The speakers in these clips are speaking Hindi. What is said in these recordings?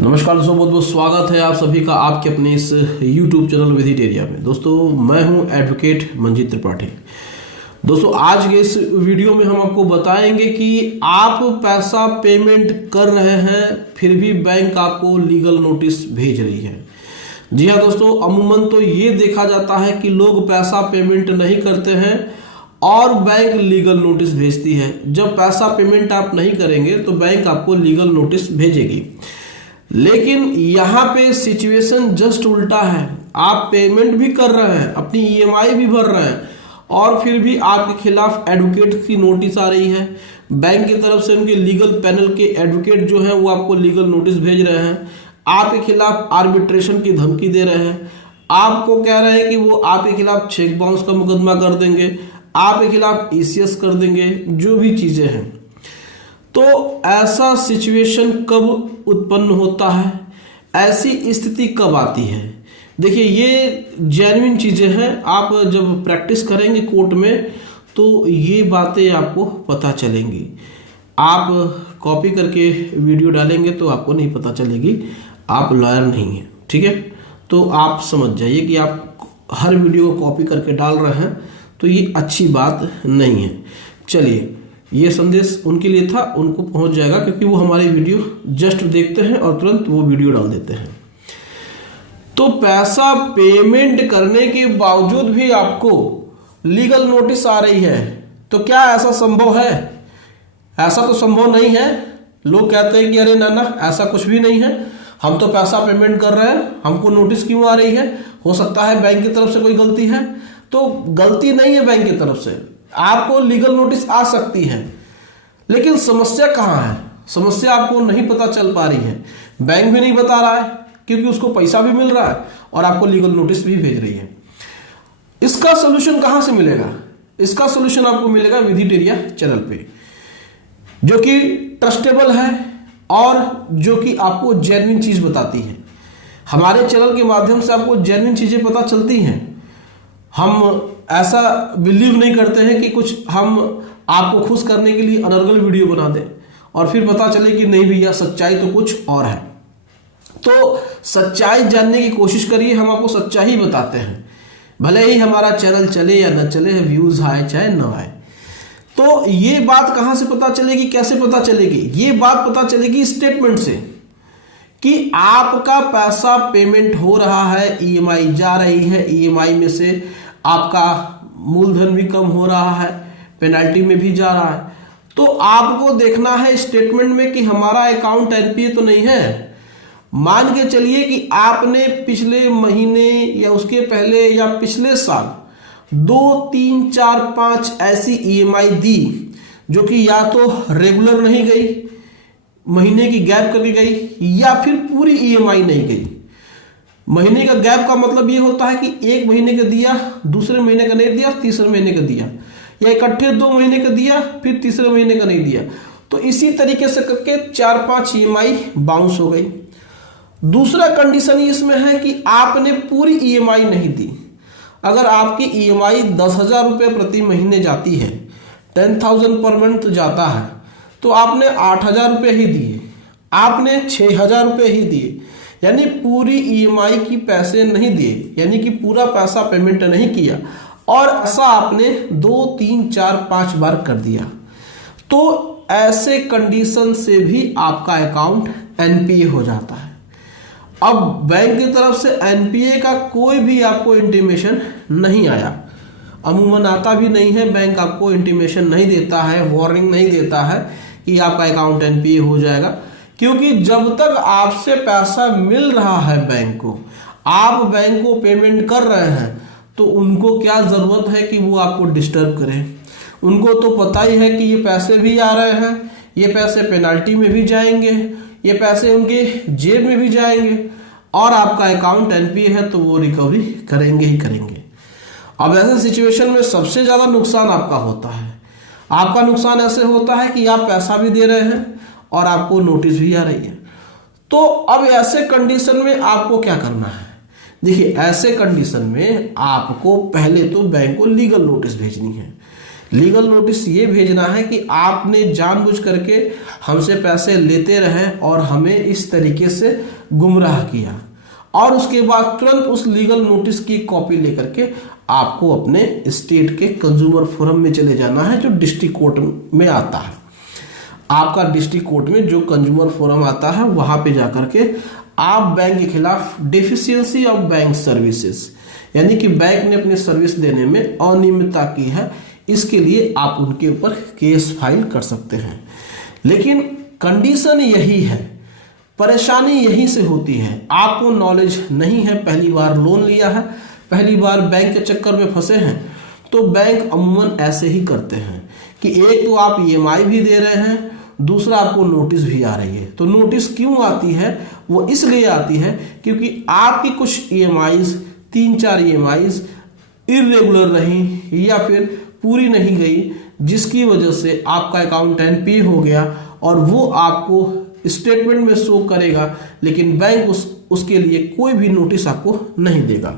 नमस्कार दोस्तों, बहुत बहुत स्वागत है आप सभी का आपके अपने इस YouTube चैनल वेजिटेरिया में। दोस्तों मैं हूं एडवोकेट मंजीत त्रिपाठी। दोस्तों आज के इस वीडियो में हम आपको बताएंगे कि आप पैसा पेमेंट कर रहे हैं फिर भी बैंक आपको लीगल नोटिस भेज रही है। जी हाँ दोस्तों, अमूमन तो ये देखा जाता है कि लोग पैसा पेमेंट नहीं करते हैं और बैंक लीगल नोटिस भेजती है। जब पैसा पेमेंट आप नहीं करेंगे तो बैंक आपको लीगल नोटिस भेजेगी। लेकिन यहाँ पे सिचुएशन जस्ट उल्टा है। आप पेमेंट भी कर रहे हैं, अपनी ईएमआई भी भर रहे हैं और फिर भी आपके खिलाफ एडवोकेट की नोटिस आ रही है। बैंक की तरफ से उनके लीगल पैनल के एडवोकेट जो है वो आपको लीगल नोटिस भेज रहे हैं, आपके खिलाफ आर्बिट्रेशन की धमकी दे रहे हैं, आपको कह रहे हैं कि वो आपके खिलाफ चेक बाउंस का मुकदमा कर देंगे, आपके खिलाफ ईसीएस कर देंगे, जो भी चीजें हैं। तो ऐसा सिचुएशन कब उत्पन्न होता है, ऐसी स्थिति कब आती है? देखिए ये जेन्युइन चीजें हैं। आप जब प्रैक्टिस करेंगे कोर्ट में तो ये बातें आपको पता चलेंगी। आप कॉपी करके वीडियो डालेंगे तो आपको नहीं पता चलेगी, आप लॉयर नहीं हैं, ठीक है। तो आप समझ जाइए कि आप हर वीडियो को कॉपी करके डाल रहे हैं तो ये अच्छी बात नहीं है। चलिए, ये संदेश उनके लिए था, उनको पहुंच जाएगा क्योंकि वो हमारी वीडियो जस्ट देखते हैं और तुरंत वो वीडियो डाल देते हैं। तो पैसा पेमेंट करने के बावजूद भी आपको लीगल नोटिस आ रही है, तो क्या ऐसा संभव है? ऐसा तो संभव नहीं है। लोग कहते हैं कि अरे ना ऐसा कुछ भी नहीं है, हम तो पैसा पेमेंट कर रहे हैं, हमको नोटिस क्यों आ रही है? हो सकता है बैंक की तरफ से कोई गलती है। तो गलती नहीं है बैंक की तरफ से, आपको लीगल नोटिस आ सकती है। लेकिन समस्या कहाँ है? समस्या आपको नहीं पता चल पा रही है। बैंक भी नहीं बता रहा है क्योंकि उसको पैसा भी मिल रहा है और आपको लीगल नोटिस भी भेज रही है। इसका सोल्यूशन कहाँ से मिलेगा? इसका सोल्यूशन आपको मिलेगा वेजिटेरिया चैनल पे, जो कि ट्रस्टेबल है और जो कि आपको जेन्युइन चीज बताती है। हमारे चैनल के माध्यम से आपको जेन्युइन चीजें पता चलती हैं। हम ऐसा बिलीव नहीं करते हैं कि कुछ हम आपको खुश करने के लिए अनर्गल वीडियो बना दें और फिर पता चले कि नहीं भैया, सच्चाई तो कुछ और है। तो सच्चाई जानने की कोशिश करिए, हम आपको सच्चाई बताते हैं। भले ही हमारा चैनल चले या न चले, व्यूज आए चाहे न आए। तो ये बात कहाँ से पता चलेगी, कैसे पता चलेगी? ये बात पता चलेगी स्टेटमेंट से कि आपका पैसा पेमेंट हो रहा है, ईएमआई जा रही है, ईएमआई में से आपका मूलधन भी कम हो रहा है, पेनल्टी में भी जा रहा है। तो आपको देखना है स्टेटमेंट में कि हमारा अकाउंट एनपीए तो नहीं है। मान के चलिए कि आपने पिछले महीने या उसके पहले या पिछले साल 2, 3, 4, 5 ऐसी ईएमआई दी जो कि या तो रेगुलर नहीं गई, महीने की गैप करके गई, या फिर पूरी ईएमआई नहीं गई। महीने का गैप का मतलब ये होता है कि एक महीने का दिया, दूसरे महीने का नहीं दिया, तीसरे महीने का दिया, या इकट्ठे 2 महीने का दिया फिर तीसरे महीने का नहीं दिया। तो इसी तरीके से करके 4-5 ईएमआई बाउंस हो गई। दूसरा कंडीशन इसमें है कि आपने पूरी ईएमआई नहीं दी। अगर आपकी ईएमआई 10,000 रुपये प्रति महीने जाती है, 10,000 पर मंथ जाता है, तो आपने 8,000 रुपये ही दिए, आपने 6,000 रुपये ही दिए, यानी पूरी ईएमआई की पैसे नहीं दिए, यानी कि पूरा पैसा पेमेंट नहीं किया और ऐसा आपने 2, 3, 4, 5 बार कर दिया। तो ऐसे कंडीशन से भी आपका अकाउंट एनपीए हो जाता है। अब बैंक की तरफ से एनपीए का कोई भी आपको इंटीमेशन नहीं आया, अमूमन आता भी नहीं है। बैंक आपको इंटीमेशन नहीं देता है, वार्निंग नहीं देता है कि आपका अकाउंट एनपीए हो जाएगा, क्योंकि जब तक आपसे पैसा मिल रहा है बैंक को, आप बैंक को पेमेंट कर रहे हैं, तो उनको क्या जरूरत है कि वो आपको डिस्टर्ब करें? उनको तो पता ही है कि ये पैसे भी आ रहे हैं, ये पैसे पेनाल्टी में भी जाएंगे, ये पैसे उनके जेब में भी जाएंगे और आपका अकाउंट एनपीए है तो वो रिकवरी करेंगे ही करेंगे। अब ऐसे सिचुएशन में सबसे ज्यादा नुकसान आपका होता है। आपका नुकसान ऐसे होता है कि आप पैसा भी दे रहे हैं और आपको नोटिस भी आ रही है। तो अब ऐसे कंडीशन में आपको क्या करना है? देखिए, ऐसे कंडीशन में आपको पहले तो बैंक को लीगल नोटिस भेजनी है। लीगल नोटिस ये भेजना है कि आपने जानबूझ करके हमसे पैसे लेते रहे और हमें इस तरीके से गुमराह किया, और उसके बाद तुरंत उस लीगल नोटिस की कॉपी लेकर के आपको अपने स्टेट के कंज्यूमर फोरम में चले जाना है, जो डिस्ट्रिक्ट कोर्ट में आता है। आपका डिस्ट्रिक्ट कोर्ट में जो कंज्यूमर फोरम आता है वहां पे जाकर के आप बैंक के खिलाफ डेफिशिएंसी ऑफ बैंक सर्विसेज, यानी कि बैंक ने अपनी सर्विस देने में अनियमितता की है, इसके लिए आप उनके ऊपर केस फाइल कर सकते हैं। लेकिन कंडीशन यही है, परेशानी यहीं से होती है, आपको नॉलेज नहीं है, पहली बार लोन लिया है, पहली बार बैंक के चक्कर में फंसे हैं, तो बैंक अमूमन ऐसे ही करते हैं कि एक तो आप ईएमआई भी दे रहे हैं, दूसरा आपको नोटिस भी आ रही है। तो नोटिस क्यों आती है? वो इसलिए आती है क्योंकि आपकी कुछ ईएमआईज, 3-4 ईएमआईज इरेगुलर रही या फिर पूरी नहीं गई, जिसकी वजह से आपका अकाउंट एनपीए हो गया और वो आपको स्टेटमेंट में शो करेगा, लेकिन बैंक उसके लिए कोई भी नोटिस आपको नहीं देगा।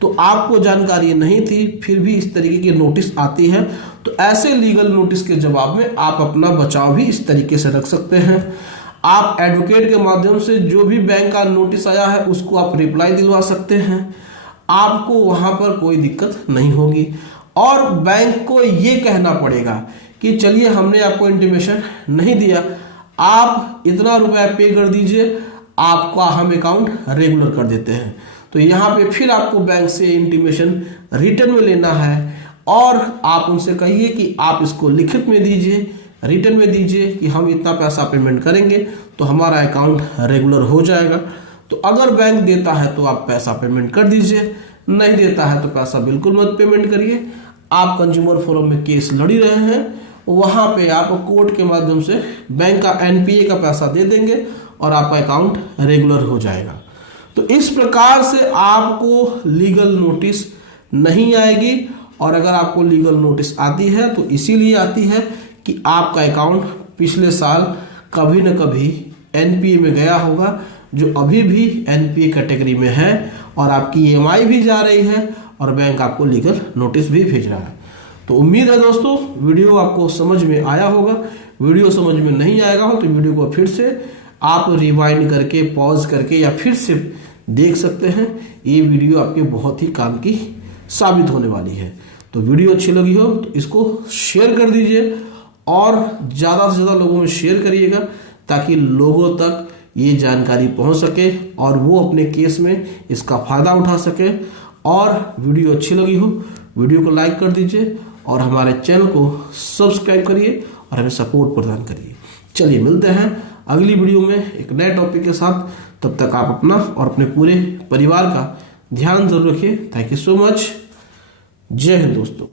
तो आपको जानकारी नहीं थी, फिर भी इस तरीके की नोटिस आती है, तो ऐसे लीगल नोटिस के जवाब में आप अपना बचाव भी इस तरीके से रख सकते हैं। आप एडवोकेट के माध्यम से जो भी बैंक का नोटिस आया है उसको आप रिप्लाई दिलवा सकते हैं, आपको वहां पर कोई दिक्कत नहीं होगी। और बैंक को ये कहना पड़ेगा कि चलिए हमने आपको इंटीमेशन नहीं दिया, आप इतना रुपया पे कर दीजिए, आपका हम अकाउंट रेगुलर कर देते हैं। तो यहाँ पे फिर आपको बैंक से इंटीमेशन रिटर्न में लेना है और आप उनसे कहिए कि आप इसको लिखित में दीजिए, रिटर्न में दीजिए कि हम इतना पैसा पेमेंट करेंगे तो हमारा अकाउंट रेगुलर हो जाएगा। तो अगर बैंक देता है तो आप पैसा पेमेंट कर दीजिए, नहीं देता है तो पैसा बिल्कुल मत पेमेंट करिए। आप कंज्यूमर फोरम में केस लड़ी रहे हैं, वहां पे आप कोर्ट के माध्यम से बैंक का एनपीए का पैसा दे देंगे और आपका अकाउंट रेगुलर हो जाएगा। तो इस प्रकार से आपको लीगल नोटिस नहीं आएगी, और अगर आपको लीगल नोटिस आती है तो इसीलिए आती है कि आपका अकाउंट पिछले साल कभी न कभी एनपीए में गया होगा, जो अभी भी एनपीए कैटेगरी में है, और आपकी ईएमआई भी जा रही है और बैंक आपको लीगल नोटिस भी भेज रहा है। तो उम्मीद है दोस्तों वीडियो आपको समझ में आया होगा। वीडियो समझ में नहीं आएगा हो तो वीडियो को फिर से आप रिवाइंड करके, पॉज करके या फिर से देख सकते हैं। ये वीडियो आपके बहुत ही काम की साबित होने वाली है। तो वीडियो अच्छी लगी हो तो इसको शेयर कर दीजिए और ज़्यादा से ज़्यादा लोगों में शेयर करिएगा, ताकि लोगों तक ये जानकारी पहुंच सके और वो अपने केस में इसका फ़ायदा उठा सके। और वीडियो अच्छी लगी हो वीडियो को लाइक कर दीजिए और हमारे चैनल को सब्सक्राइब करिए और हमें सपोर्ट प्रदान करिए। चलिए मिलते हैं अगली वीडियो में एक नए टॉपिक के साथ। तब तक आप अपना और अपने पूरे परिवार का ध्यान जरूर रखिए। Thank you so much. जय हिंद दोस्तों।